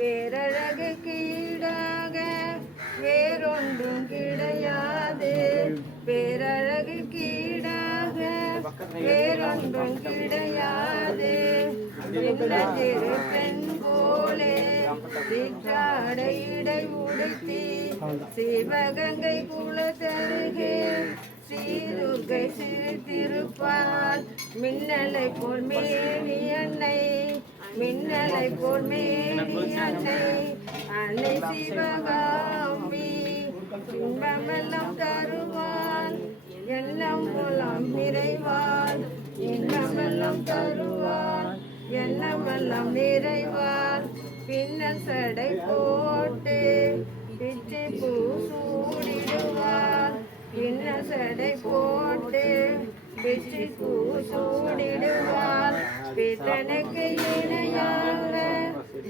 பேரழகு கீடாக வேறொன்றும் கிடையாது. பேரழகு கீடாக வேறொன்றும் கிடையாது. சின்னஞ்சிறு பெண் போலே சிற்றாடை இடை உடுத்தி சிவகங்கை குலத்தருகே சீருகை சிரித்திருப்பாள். மின்னலை போல் மேனி அன்னை, மின்னலை போல் மேனி அன்னை, அன்னை சிவகாமி இன்பமெல்லாம் தருவாள். எல்லாம் மூலம் நிறைவாள். இன்பமெல்லாம் தருவாள். எண்ணமெல்லாம் நிறைவாள். பின்னல் சடை போட்டு பிச்சை பூ சூடிடுவாள். பின்னல் சடை போட்டு பிச்சை பூ சூடிடுவாள். பித்தனுக்கு இணையாக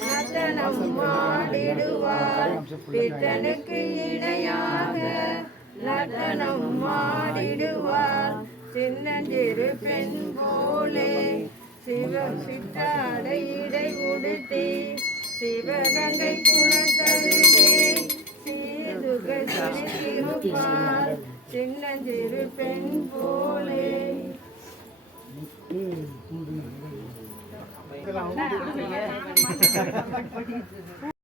நர்த்தனம் ஆடிடுவாள். பித்தனுக்கு இணையாக நர்த்தனம் ஆடிடுவாள். சின்னஞ்சிறு பெண் போலே சிற்றாடை இடை உடுத்தி சிவகங்கை குலத்தருகே சீருகை சிரித்திருப்பாள். சின்னஞ்சிறு பெண் போலே